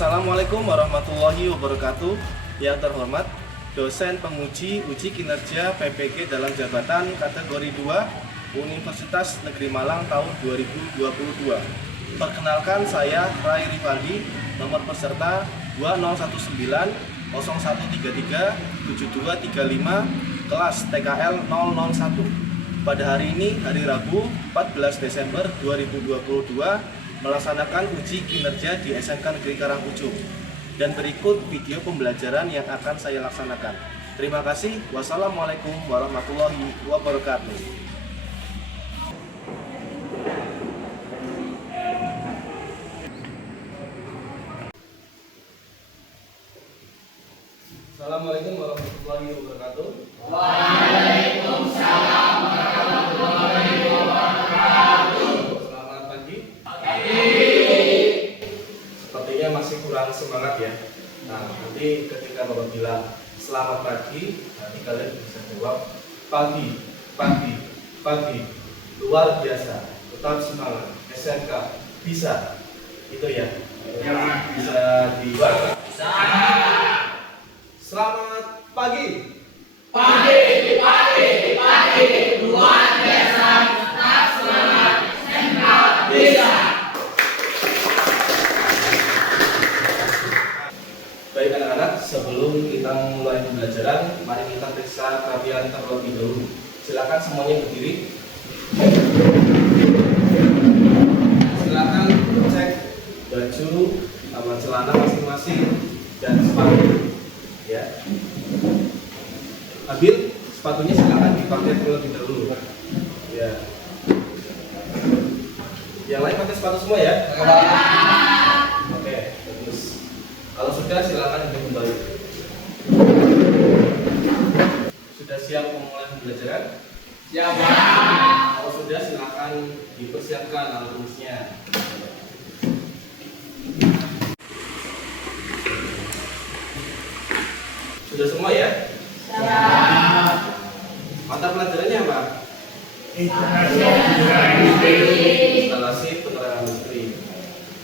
Assalamualaikum warahmatullahi wabarakatuh. Yang terhormat dosen penguji uji kinerja PPG dalam jabatan kategori 2 Universitas Negeri Malang tahun 2022. Perkenalkan, saya Rai Rivaldi, nomor peserta 2019 0133 7235 kelas TKL 001. Pada hari ini, hari Rabu 14 Desember 2022, melaksanakan uji kinerja di SMK Negeri Karangujung. Dan berikut video pembelajaran yang akan saya laksanakan. Terima kasih. Wassalamualaikum warahmatullahi wabarakatuh. Assalamualaikum warahmatullahi wabarakatuh. Waalaikumsalam warahmatullahi wabarakatuh. Selamat pagi. Sepertinya masih kurang semangat ya. Nah, nanti ketika Bapak bilang selamat pagi, nanti kalian bisa jawab pagi, pagi, pagi. Luar biasa, tetap semangat. SMK bisa. Itu ya. Bisa dibuat. Selamat pagi. Pagi, luar biasa, tetap semangat, SMK bisa. Baik anak-anak, sebelum kita mulai pembelajaran, mari kita periksa kalian terlebih dahulu. Silakan semuanya berdiri. Silakan cek baju sama celana masing-masing dan sepatu. Ya. Ambil sepatunya, silakan dipakai terlebih dahulu. Ya. Yang lain pakai sepatu semua ya? Oke, bagus. Kalau sudah, silakan kembali. Sudah siap memulai pembelajaran? Siap. Kalau sudah, silakan dipersiapkan alat tulisnya. Sudah semua ya? Siap. Mata pelajarannya apa? Instalasi penerangan listrik.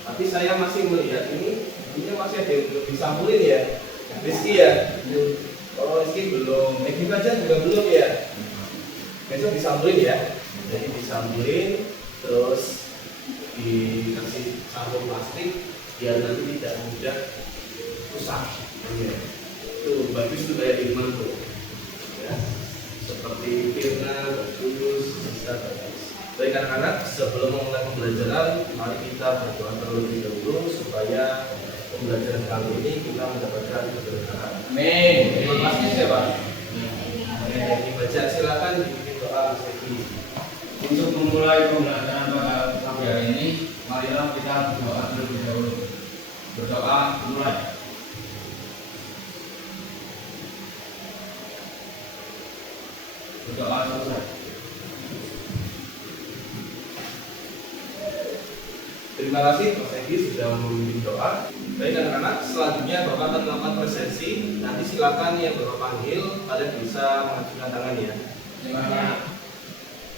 Tapi saya masih melihat ini masih ada yang belum disampulin ya. Rizky ya? Oh, Rizky belum. Egi aja juga belum ya. Besok disampulin ya. Jadi disampulin, terus dikasih sampul plastik biar nanti tidak mudah rusak. Tuh, bagus tuh kayak Irman tuh. Ya. Seperti Firna, Tulus, bisa bagus. Baik anak-anak, sebelum memulai pembelajaran, mari kita berdoa terlebih dahulu supaya pembelajaran kali ini kita mendapatkan keberkahan. Amin. Terima kasih siapa? Dibaca, silakan dibikin doa Seki. Untuk memulai pembelajaran pada pagi hari ini, marilah kita berdoa terlebih dahulu. Berdoa mulai. Berdoa selesai. Terima kasih Mas Egi sudah memimpin doa. Baik anak-anak, selanjutnya Bapak akan melakukan presensi. Nanti silakan yang Bapak panggil, kalian bisa mengajukan tangan ya.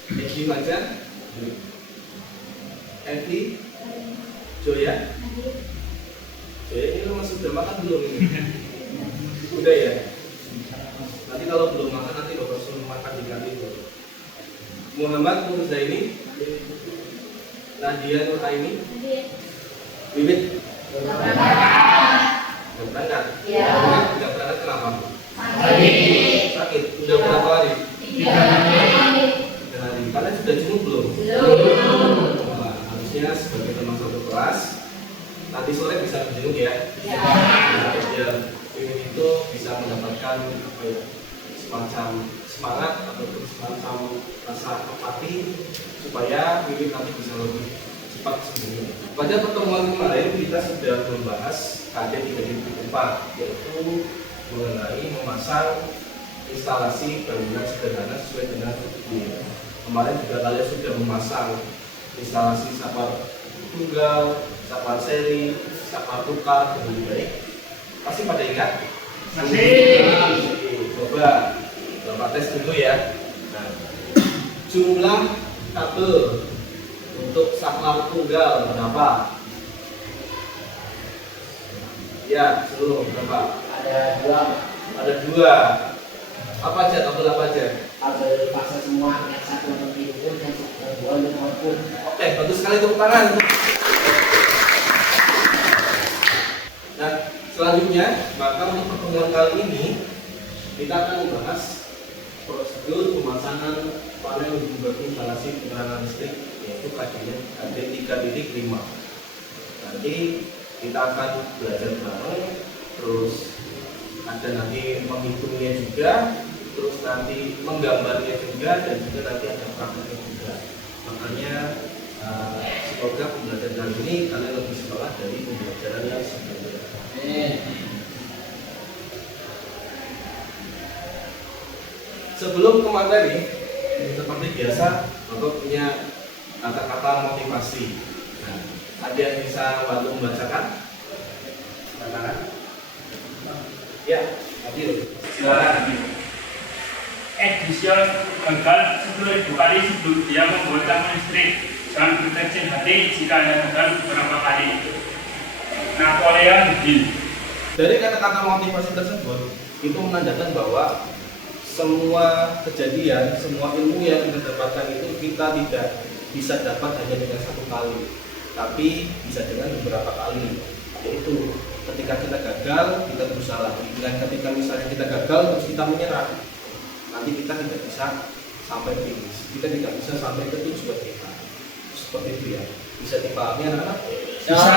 Egi Macan, Egi, Joya. Joya ini lu masih sudah makan belum ini? Udah ya? Nanti kalau belum makan, nanti Bapak suruh makan di kantin. Muhammad Nur Zaini, Nadia Nur Aini, Bibit. Udah berangkat? Iya. Udah berangkat kenapa? Sakit. Sakit. Udah berapa hari? 3 hari. 3 hari. Kalian sudah jenguk belum? Belum. Nah, harusnya sebagai teman satu kelas, nanti sore bisa menjenguk ya. Ya. Nah, biar Wiwin itu bisa mendapatkan apa ya, semacam semangat ataupun semacam rasa empati supaya Wiwin nanti bisa lebih cepat sembuh. Pada pertemuan kemarin kita sudah membahas KD 3.4, yaitu mengenai memasang instalasi bangunan sederhana sesuai dengan tujuan. Kemarin juga kalian sudah memasang instalasi sapar tunggal, sapar seri, sapar tukar dengan baik. Pasti pada ingat? Masih. Coba Bapak tes dulu ya. Nah, jumlah kabel untuk saklar tunggal berapa? Ya, seluruh berapa? Ada 2. Ada 2. Apa aja? Kabel apa aja? Kabel paksa semua, yang 1 untuk input, yang 2 untuk output. Oke, bagus sekali tepuk tangan. Nah, selanjutnya, maka untuk pertemuan kali ini kita akan membahas prosedur pemasangan panel hubungan instalasi penerangan listrik, yaitu kajian KD 3.5. Nanti kita akan belajar bareng, terus ada nanti menghitungnya juga, terus nanti menggambarnya juga, dan juga nanti ada prakteknya juga. Makanya semoga pembelajaran kali ini kalian lebih sekolah dari pembelajaran yang sebelumnya. Sebelum ke materi, seperti biasa, Bapak punya kata-kata motivasi. Nah, ada yang bisa bantu membacakan? Katakan. Ya, Adil. Silakan Adil. Edison gagal 10.000 kali sebelum dia membuat listrik. Jangan berkecil hati jika Anda gagal beberapa kali. Napoleon Hill. Dari kata-kata motivasi tersebut, itu menandakan bahwa semua kejadian, semua ilmu yang kita dapatkan itu kita tidak bisa dapat hanya dengan 1 kali, tapi bisa dengan beberapa kali. Yaitu ketika kita gagal, kita berusaha lagi. Dan ketika misalnya kita gagal, terus kita menyerah, nanti kita tidak bisa sampai finish, kita tidak bisa sampai ke tujuan kita. Seperti itu ya. Bisa dipahami anak-anak? Bisa.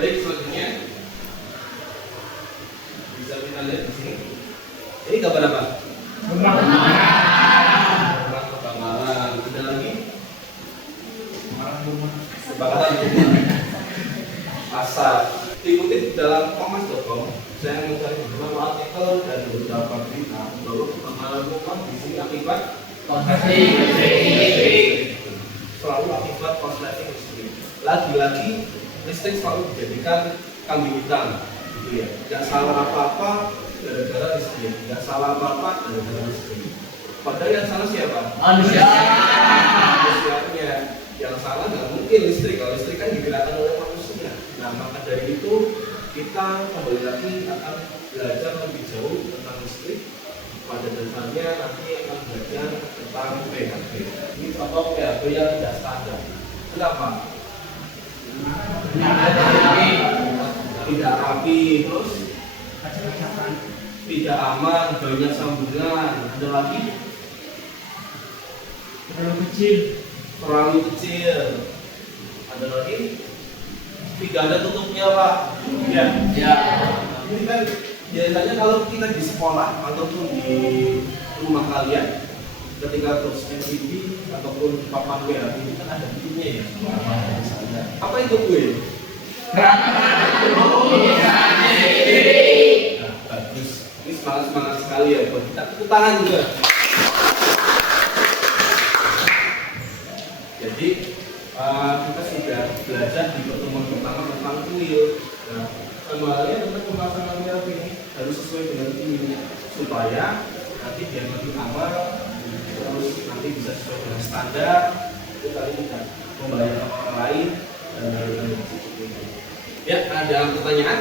Baik, selanjutnya bisa kita lihat di sini. Ini gambar apa? Rumah Rumah kebakaran. Ada lagi? Kebakaran rumah. Asap. Dikutip dalam kompas.com, saya mencari beberapa artikel dan beberapa berita bahwa kebakaran rumah di sini akibat Kontrakting listrik. selalu akibat korsleting listrik. Lagi-lagi listrik selalu dijadikan kambing hitam, gitu ya. Gak salah apa-apa gara-gara listrik, gak salah apa-apa gara-gara listrik. Padahal yang salah siapa? Manusia. Manusianya. Yang salah nggak mungkin listrik. Kalau listrik kan digerakkan oleh manusia. Nah, maka dari itu kita kembali lagi akan belajar lebih jauh tentang listrik. Pada dasarnya nanti akan belajar tentang PHB. Ini contoh PHB yang tidak standar. Kenapa? Tidak rapi, terus tidak aman, banyak sambungan. Ada lagi terlalu kecil. Ada lagi tidak ada tutupnya, Pak. Ya. Ya. Ini kan biasanya kalau kita di sekolah ataupun di rumah kalian, ketika terus MCB ataupun papan WA ini kan ada tutupnya ya. Apa itu gue? Nah, bagus. Ini semangat sekali ya buat kita. Tepuk tangan juga. Jadi kita sudah belajar di pertemuan pertama tentang kuil. Nah, kembali tentang pemasangan PHB ini harus sesuai dengan kuil supaya nanti biar lebih aman, terus nanti bisa sesuai dengan standar. Itu kali tidak membayar orang lain dan lain-lain. Ya, ada pertanyaan?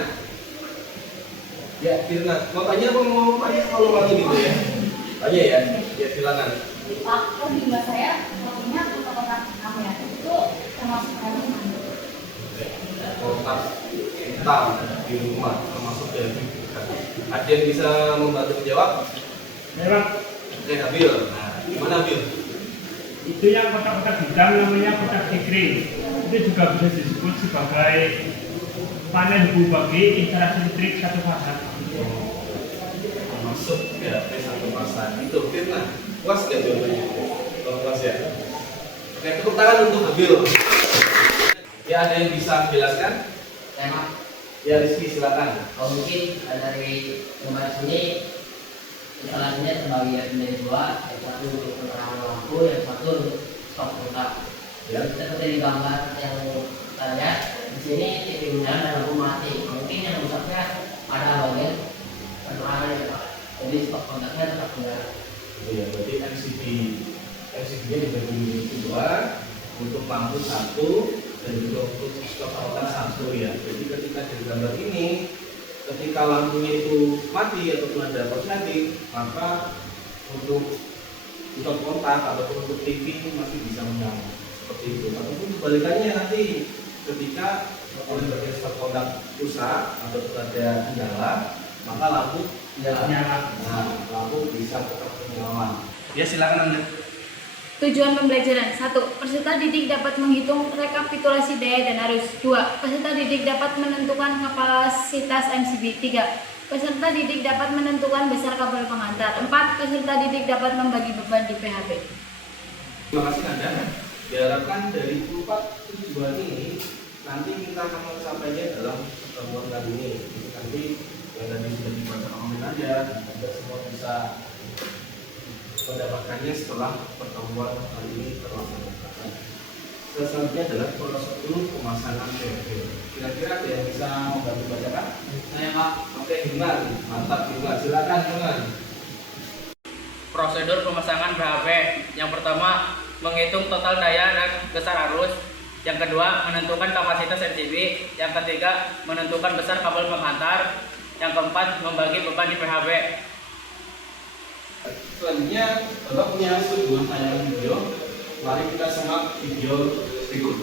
Ya, Firna, mau tanya apa mau tanya kalau malu gitu ya? Tanya ya, ya silakan. Pak, kok di rumah saya waktunya kotak-kotak kamera itu termasuk dari mana? Kotak hitam di rumah termasuk dari kita. Ada yang bisa membantu menjawab? Lewat Oke, Habil. Nah, gimana Habil? itu yang kotak-kotak hitam namanya kotak dekring. Itu juga bisa disebut sebagai panel hubung bagi instalasi listrik satu fasa. Termasuk PHP satu pasang. Itu Firna. Puas gak jawabannya? Kalau puas ya. Oke, tepuk tangan untuk Habil. Ya, ada yang bisa menjelaskan? Tema. Ya, Rizky silakan. Kalau mungkin dari gambar sini instalasinya terbagi menjadi 2, yang satu untuk penerangan lampu, yang satu untuk stok kontak. Ya. Seperti di gambar yang kita lihat di sini TV menyala dan lampu mati. Mungkin yang rusaknya ada bagian penerangan ya Pak. Jadi stok kontaknya tetap menyala. Iya, berarti LCD-nya dibagi menjadi 2 untuk lampu 1, dan juga untuk kecepatan satu ya. Jadi ketika di gambar ini, ketika lampunya itu mati ataupun ada korsleting, maka untuk kontak ataupun untuk TV masih bisa menyala seperti itu. Ataupun kebalikannya nanti ketika oleh bagian stop kontak rusak ataupun ada kendala, maka lampu Nyala. Nah, lampu bisa tetap menyala. Ya silakan Anda. Tujuan pembelajaran 1. Peserta didik dapat menghitung rekapitulasi daya dan arus. 2. Peserta didik dapat menentukan kapasitas MCB. 3. Peserta didik dapat menentukan besar kabel pengantar. 4. Peserta didik dapat membagi beban di PHB. Terima kasih Anda. Diharapkan dari 4 tujuan ini nanti kita akan mencapai dalam pertemuan kali ini. Jadi nanti yang tadi sudah dibaca komen aja, Anda semua bisa mendapatkannya setelah pertemuan kali ini terlaksana. Selanjutnya adalah proses 10 pemasangan PHB. Kira-kira ada yang bisa membantu bacakan? Saya Pak. Oke, Hilman, mantap Hilman. Silakan Hilman. Prosedur pemasangan PHB. Yang pertama, menghitung total daya dan besar arus. Yang kedua, menentukan kapasitas MCB. Yang ketiga, menentukan besar kabel penghantar. Yang keempat, membagi beban di PHB. Selanjutnya, Bapak punya sebuah tayangan video. Mari kita simak video berikut.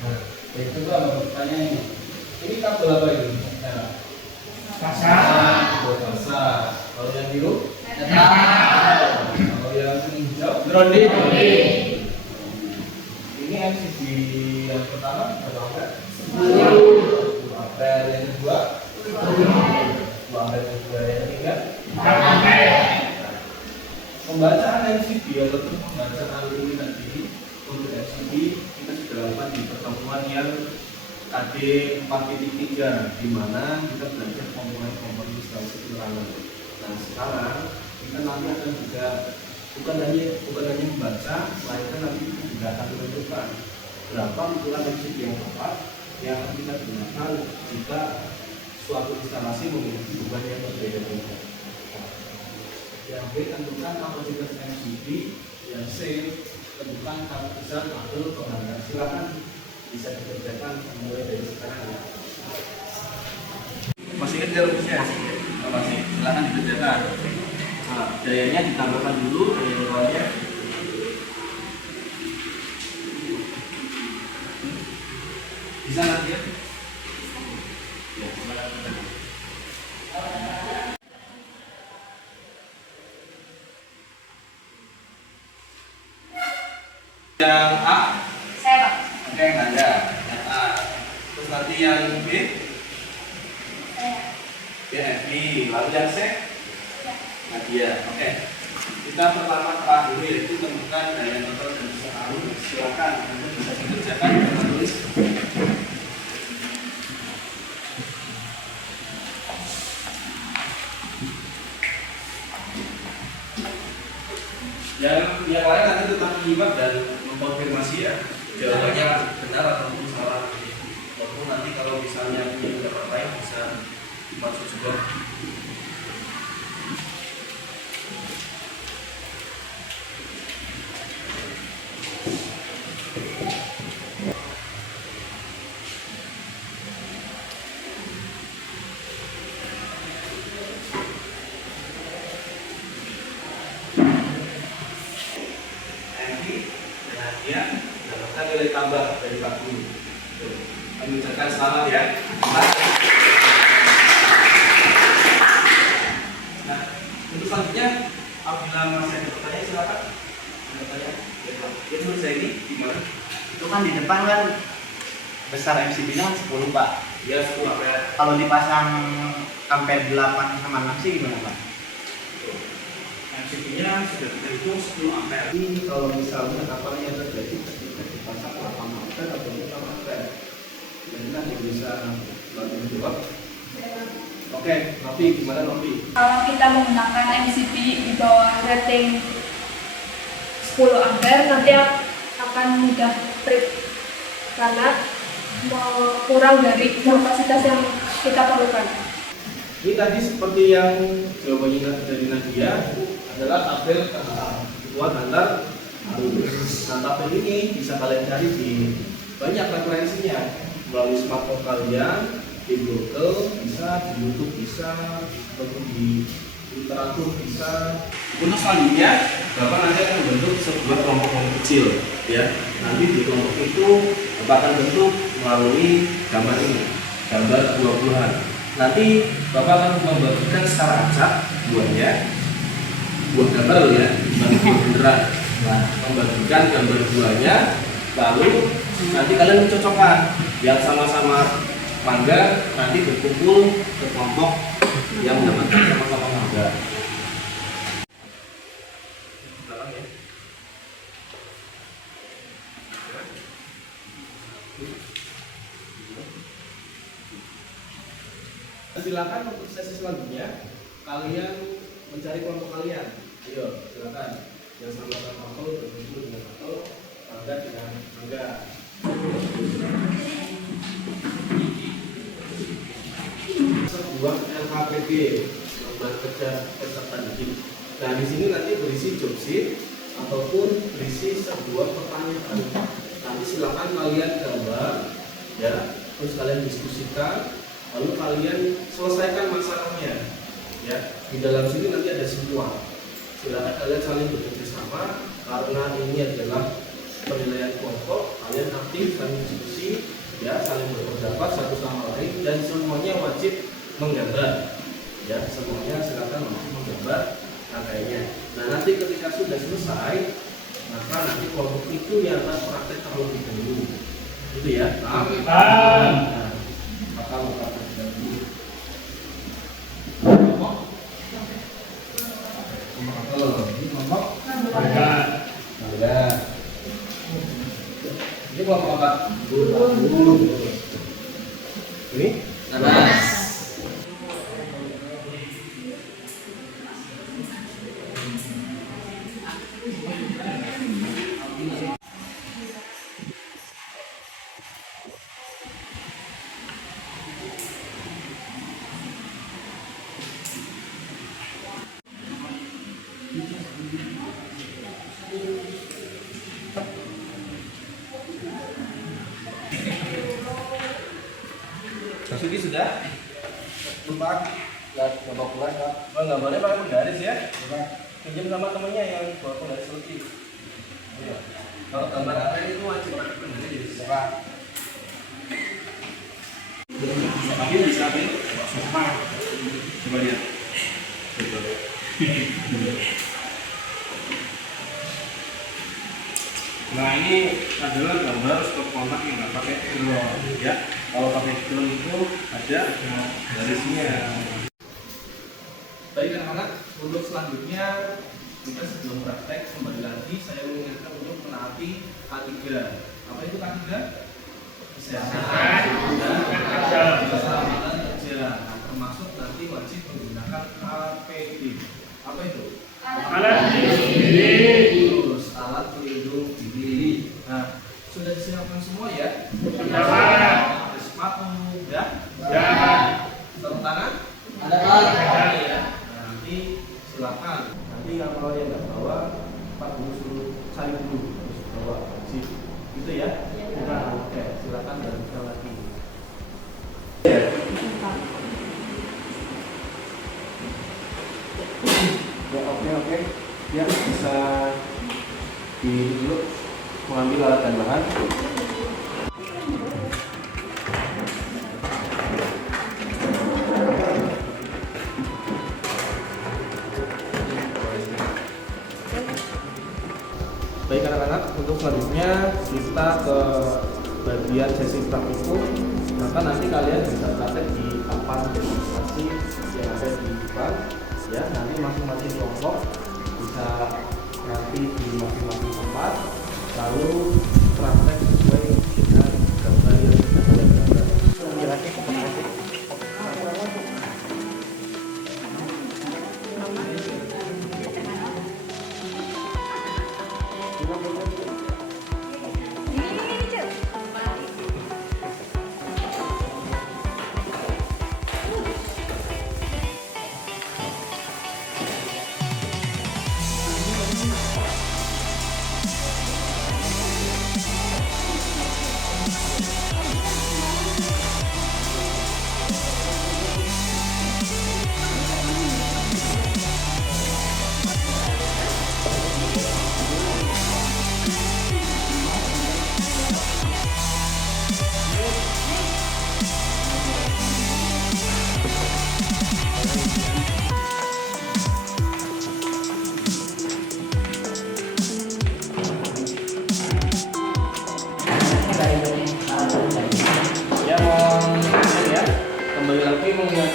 Nah, itu apa pertanyaannya? Ini kabel apa ini? Kasar. Kabel basah. Kalau yang biru? Tetap. Kalau yang hijau? Grounding. Ini MCB yang pertama berapa ampere? 10. 10 ampere. Yang kedua? 10 ampere. Yang kedua yang ketiga? 4 ampere. Pembacaan MCB ataupun pembacaan ini tadi untuk MCB kita sudah lakukan di pertemuan yang KD 4.3 di mana kita belajar komponen-komponen instalasi penerangan. Nah sekarang kita nanti akan juga bukan hanya membaca, melainkan nanti kita juga akan menentukan berapa ukuran MCB yang tepat yang akan kita gunakan jika suatu instalasi memiliki beban yang berbeda-beda. Yang B, tentukan kapasitas MCB. Yang C, tentukan kapasitas kabel penghantar. Silakan bisa dikerjakan mulai dari sekarang ya. Masih ingat rumusnya? Masih. Silakan dikerjakan. Nah, dayanya ditambahkan dulu daya luarnya. Bisa nanti ya? Ya, silakan. Yang A? Saya Pak. Oke, Anda. Yang A. Terus nanti yang B? Saya. BFI. Lalu yang C? Nadia. Oke. Kita pertama dulu yaitu tentukan daya total dan besar arus. Silakan Anda bisa dikerjakan dengan tulis. Yang lain nanti tetap menyimak dan mengkonfirmasi ya jawabannya benar ataupun salah. Walaupun nanti kalau misalnya punya pendapat lain bisa dimaksud juga. Ya, dapatkan nilai tambah dari Pak Guru. Kami ucapkan selamat ya. Nah, untuk selanjutnya, apabila masih ada pertanyaan silakan. Ada pertanyaan? Ya, menurut saya ini gimana? Itu kan di depan kan besar MCB-nya kan 10 Pak. Ya, 10 ampere. Kalau dipasang ampere 8 sama 6 sih gimana Pak? MCB-nya sudah kita hitung 10 ampere. Ini kalau misalnya kapalnya terjadi ketika dipasang 8 ampere atau 6 ampere, jadi nanti bisa bantu menjawab. Oke, Novi, gimana Novi? Kalau kita menggunakan MCB di bawah rating 10 ampere nanti akan mudah trip karena kurang dari kapasitas yang kita perlukan. Ini tadi seperti yang jawabannya dari Nadia adalah tabel kebutuhan antar arus. Nah, tabel ini bisa kalian cari di banyak referensinya melalui smartphone kalian, di Google bisa, di YouTube bisa, ataupun di literatur bisa. Untuk selanjutnya, Bapak nanti akan membentuk sebuah kelompok-kelompok kecil, ya. Nanti di kelompok itu Bapak akan bentuk melalui gambar ini, gambar buah-buahan. Nanti Bapak akan membagikan secara acak buahnya, buah gambar loh ya, bukan beneran. Nah, membagikan gambar buahnya, lalu nanti kalian mencocokkan yang sama-sama mangga nanti berkumpul ke kelompok yang mendapatkan sama-sama mangga. Belakang ya. Silakan untuk sesi selanjutnya kalian mencari kelompok kalian. Ayo, silakan. Yang sama-sama apel berkumpul dengan apel, mangga dengan mangga. Sebuah LKPD, lembar kerja peserta didik. Nah, di sini nanti berisi job sheet ataupun berisi sebuah pertanyaan. Nanti silakan kalian gambar, ya, terus kalian diskusikan, lalu kalian selesaikan masalahnya. Ya, di dalam sini nanti ada semua. Silakan kalian saling bekerja sama karena ini adalah penilaian kelompok. Kalian aktif saling diskusi, ya, saling berpendapat satu sama lain, dan semuanya wajib menggambar. Ya, semuanya silakan wajib menggambar rangkaiannya. Nah, nanti ketika sudah selesai, maka nanti kelompok itu yang akan praktek terlebih dahulu. Itu ya. Nah, maka praktek dahulu. Kelompok ini kelompok apa? Ini? Masuki sudah? Lupa? Lihat gambar pulang Pak. Oh, gambarnya pakai penggaris ya? Pinjam sama temennya yang bawa penggaris lebih. Iya. Kalau gambar apa itu wajib pakai penggaris. Pak. Ambil bisa ambil? Coba lihat. Nah, ini adalah gambar stop kontak yang nggak pakai drone, ya. Kalau pakai drone itu ada garisnya. Baik anak-anak, untuk selanjutnya kita sebelum praktek kembali lagi saya mengingatkan untuk menaati K3. Apa itu K3? Kesehatan dan keselamatan kerja. Nah, termasuk nanti wajib menggunakan APD. Apa itu? Alat pelindung diri. Terus alat pelindung diri. Nah, sudah disiapkan semua ya? Sudah. Ada sepatu, ya? Ya. Sarung tangan? Ada. Ya. Nah, nanti silakan. Nanti kalau yang nggak bawa, Pak Guru suruh cari dulu, terus bawa wajib. Gitu ya? Nah, oke, silakan lanjutkan lagi. Ya, oke. Ya, bisa dulu mengambil alat dan bahan. Baik anak-anak, untuk selanjutnya kita ke bagian sesi praktikum. Maka nanti kalian bisa praktek di papan demonstrasi yang ada di depan. Ya, nanti masing-masing kelompok bisa nanti di masing-masing tempat, lalu praktek sesuai dengan gambar yang sudah kalian gambar.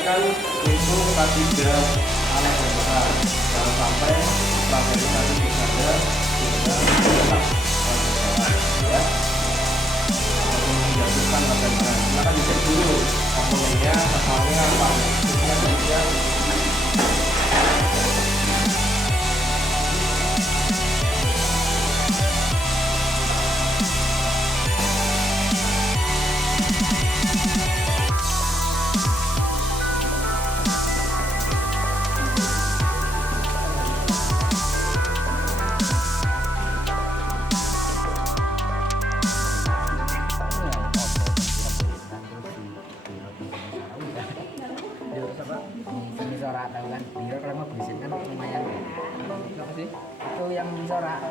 ingatkan itu K3 alat dan bahan. Jangan sampai materi nanti bisa ada sehingga tetap ya. Ataupun menjatuhkan materi bahan. Silakan dicek dulu komponennya, asalnya apa, fungsinya saja. Sorak tahu kan, biro kalau mau bisnis kan lumayan. Apa sih? Itu yang sorak.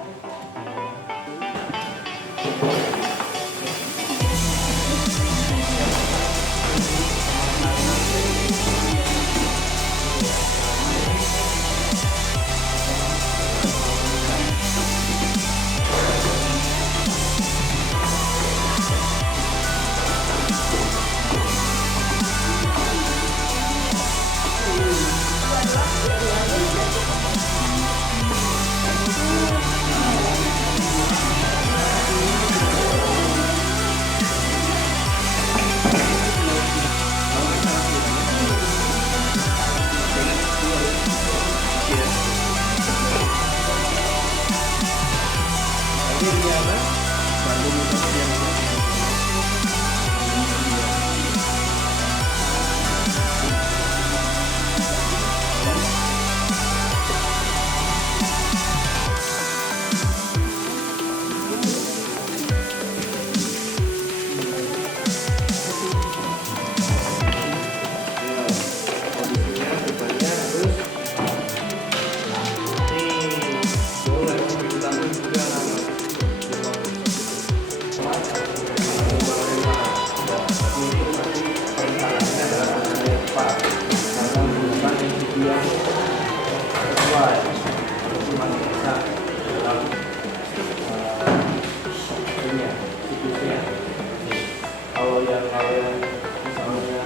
Kalau yang misalnya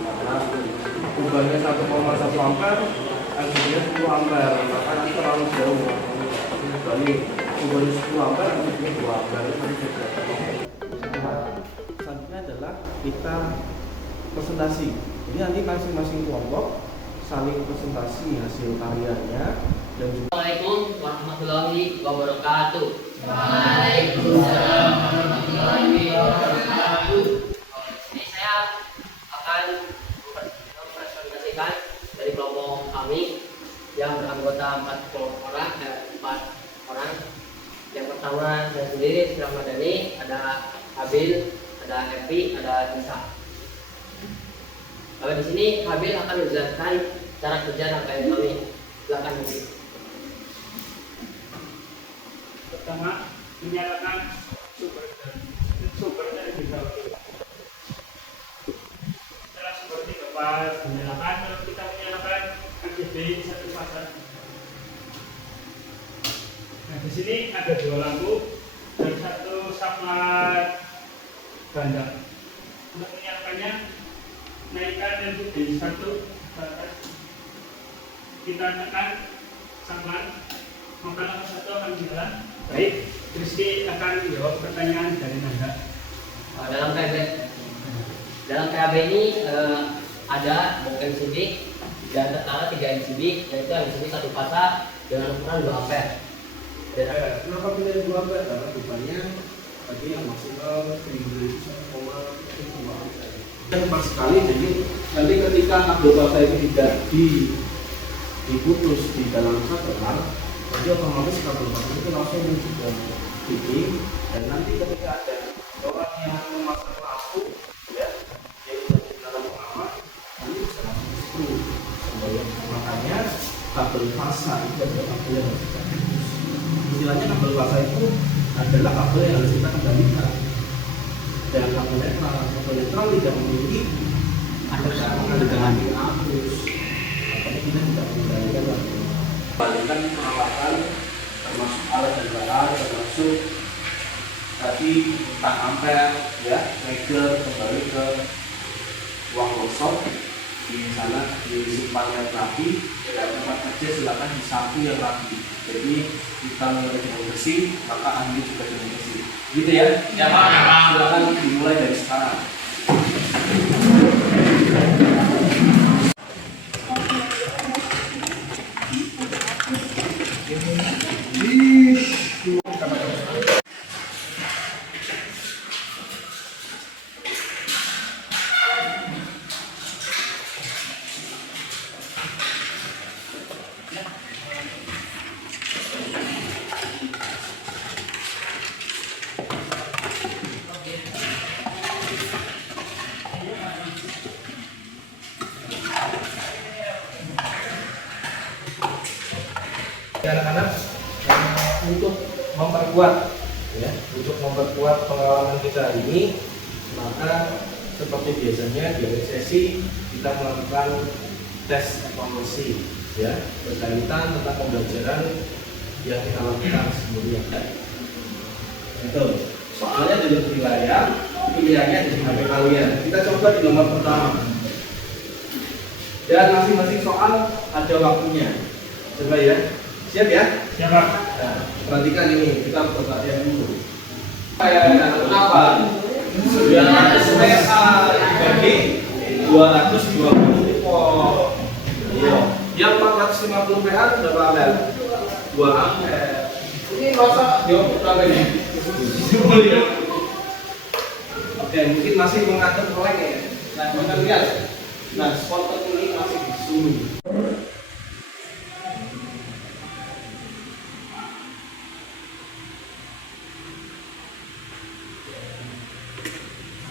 karena ubahnya 1,1 ampere, LCD-nya 10 ampere, maka nanti terlalu jauh. Kecuali ubahnya 10 ampere, LCD-nya 2 ampere, nanti selanjutnya adalah kita presentasi. Jadi nanti masing-masing kelompok saling presentasi hasil karyanya dan juga. Assalamualaikum warahmatullahi wabarakatuh. Waalaikumsalam warahmatullahi wabarakatuh. Ini saya akan mempresentasikan dari kelompok kami yang beranggota 4 orang dan 4 orang. Yang pertama saya sendiri Sri Ramadhani, ada Habil, ada Epi, ada Nisa. Di sini Habil akan menjelaskan cara kerja rangkaian kami. Silakan Habil. Pertama, menyalakan sumber terlebih dahulu. Setelah sumber dilepas, menyalakan, lalu kita menyalakan RGB satu pasang. Nah, di sini ada 2 lampu dan 1 samar ganda. Untuk menyalakannya, naikkan RGB 1 ke atas. Kita tekan samar, maka lampu 1 akan menyala. Baik, Rizky akan menjawab pertanyaan dari Nanda. Dalam KAB ini ada box MCB dan tertara 3 MCB, yaitu MCB 1 pasang dengan ukuran 2 ampere. Kenapa pilih 2 ampere? Karena bebannya tadi yang maksimal 1,2 ampere. Cepat sekali, jadi nanti ketika kabel baterai itu tidak diputus di dalam satelit, jadi otomatis kabel baterai itu langsung juga fitting, dan nanti ketika ada orang yang memasang lampu, ya, yaitu di dalam pengaman, nanti bisa langsung screw. Makanya kabel fasa itu adalah kabel yang harus kita putus. Istilahnya kabel fasa itu adalah kabel yang harus kita kendalikan. Dan kabel netral tidak memiliki mengendalikan arus, makanya kita tidak mengendalikan lagi. Kembalikan peralatan termasuk alat dan bahan, termasuk tadi tentang ampere ya, meter kembali ke ruang workshop. Di sana disimpan yang rapi, tidak tempat kerja silakan disapu yang rapi. Jadi kita mulai dengan bersih, maka ahli juga dengan bersih. Gitu ya? Ya Pak. Silakan dimulai dari sekarang. Anak-anak, untuk memperkuat ya, untuk memperkuat pengalaman kita ini, maka seperti biasanya di akhir sesi kita melakukan tes evaluasi ya, berkaitan tentang pembelajaran yang kita lakukan sebelumnya. Itu soalnya di layar, pilihannya di HP kalian. Kita coba di nomor pertama. Dan masing-masing soal ada waktunya. Coba ya. Siap ya? Siap Pak. Nah, perhatikan ini, kita perhatian dulu. Kenapa? 900 PA dibagi 220 volt. Iya. Yang 450 PA berapa ampere? 2 ampere. Ini masa jawab berapa ini? Oke, mungkin masih mengatur kolek ya. Nah, kita lihat. Nah, spot ini masih disuruh.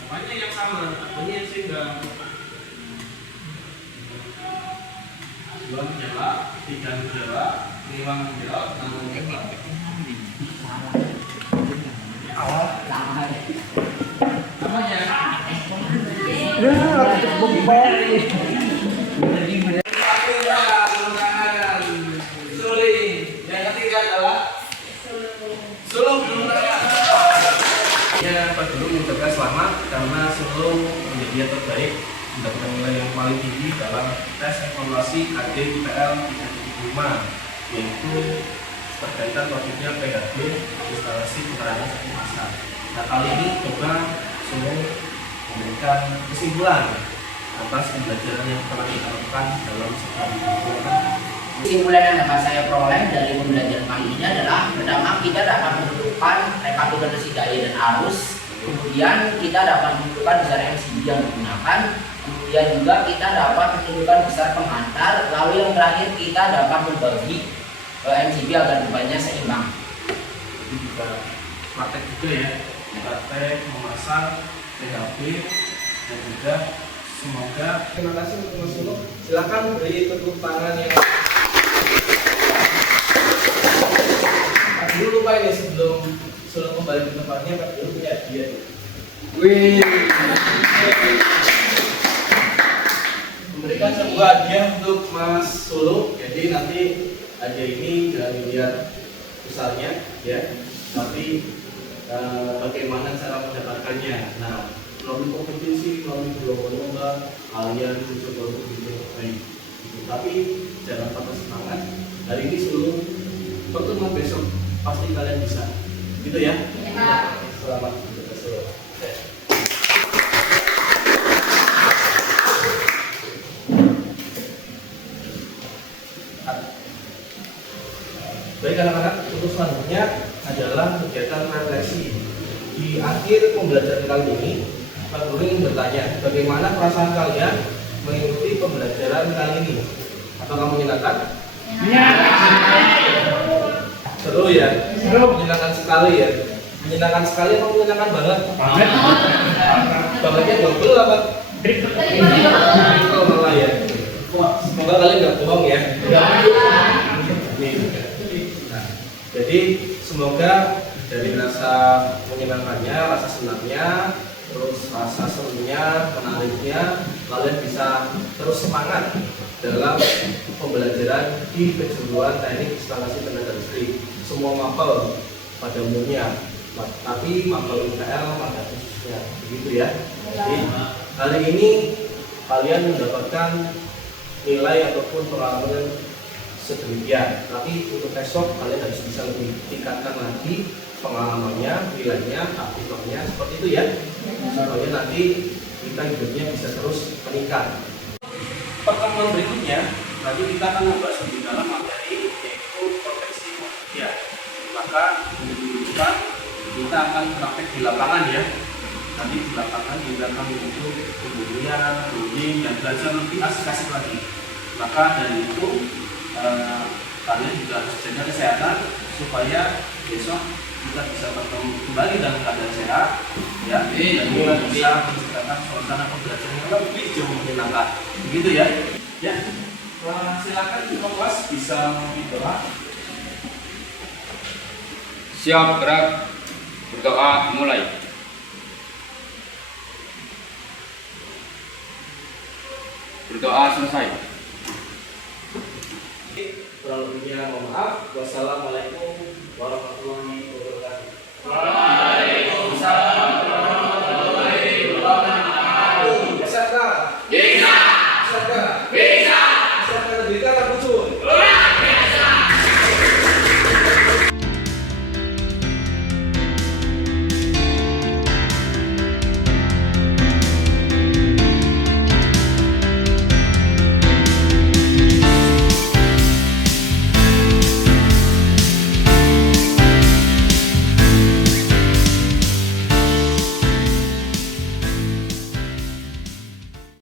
Apanya yang sama, apanya yang sehingga 2 menjawab, 3 menjawab, 5 menjawab, 6 menjawab. Apanya? Suling. Yang ketiga adalah sulung. Ya, Pak Guru mengucapkan selamat karena sulung menjadi yang terbaik, mendapatkan nilai yang paling tinggi dalam tes evaluasi AD IPL 375, yaitu berkaitan topiknya PHB instalasi penerangan satu masa. Nah, kali ini coba sulung memberikan kesimpulan atas pembelajaran yang telah kita lakukan dalam sekali. Kesimpulan yang dapat saya peroleh dari pembelajaran kali ini adalah pertama, kita dapat menentukan rekapitulasi daya dan arus, kemudian kita dapat menentukan besar MCB yang digunakan, kemudian juga kita dapat menentukan besar penghantar, lalu yang terakhir kita dapat membagi MCB agar depannya seimbang. Ini juga praktek juga ya, praktek memasang PHB dan juga semoga. Terima kasih untuk Mas Sulung. Silakan beri tepuk tangan yang. Pak Guru lupa ini sebelum kembali ke tempatnya, Pak Guru punya hadiah. Wih. Memberikan sebuah hadiah untuk Mas Sulung. Jadi nanti hadiah ini jangan dilihat besarnya ya, tapi bagaimana cara mendapatkannya. Nah, melalui kompetisi, melalui lomba-lomba, kalian mencoba untuk menjadi baik. Tapi jangan patah semangat. Hari ini Sulung, pertemuan besok pasti kalian bisa. Gitu ya? Ya. Selamat untuk Sulung. Baik anak-anak, untuk selanjutnya adalah kegiatan refleksi. Di akhir pembelajaran kali ini, Pak Guru ingin bertanya, bagaimana perasaan kalian mengikuti pembelajaran kali ini? Apakah menyenangkan? Ya. Seru ya? Seru. Menyenangkan sekali ya? Menyenangkan sekali atau menyenangkan banget? Banget. Bangetnya double apa? Triple malah ya? Semoga kalian nggak bohong ya? Nah, jadi semoga dari rasa menyenangkannya, rasa senangnya, terus rasa serunya, menariknya, kalian bisa terus semangat dalam pembelajaran di kejuruan teknik instalasi tenaga listrik. Semua mapel pada umumnya tapi mapel UKL pada khususnya, begitu ya. Jadi hari ini kalian mendapatkan nilai ataupun pengalaman sedemikian, tapi untuk esok kalian harus bisa lebih tingkatkan lagi pengalamannya, nilainya, aktifnya, seperti itu ya, supaya nanti kita hidupnya bisa terus meningkat. Pertemuan berikutnya nanti kita akan membahas lebih dalam materi yaitu proteksi manusia. Maka menunjukkan kita akan praktek di lapangan ya. Nanti di lapangan kita akan untuk pembunuhan, bullying, dan belajar lebih asik-asik lagi. Maka dari itu kalian juga harus jaga kesehatan supaya besok kita bisa bertemu kembali dalam keadaan sehat ya, dan kita bisa menciptakan suasana pembelajaran yang lebih jauh menyenangkan, begitu ya. Ya, silakan ketua kelas bisa memimpin doa. Siap, gerak. Berdoa, mulai. Berdoa selesai. Kurang lebihnya mohon maaf. Wassalamualaikum warahmatullahi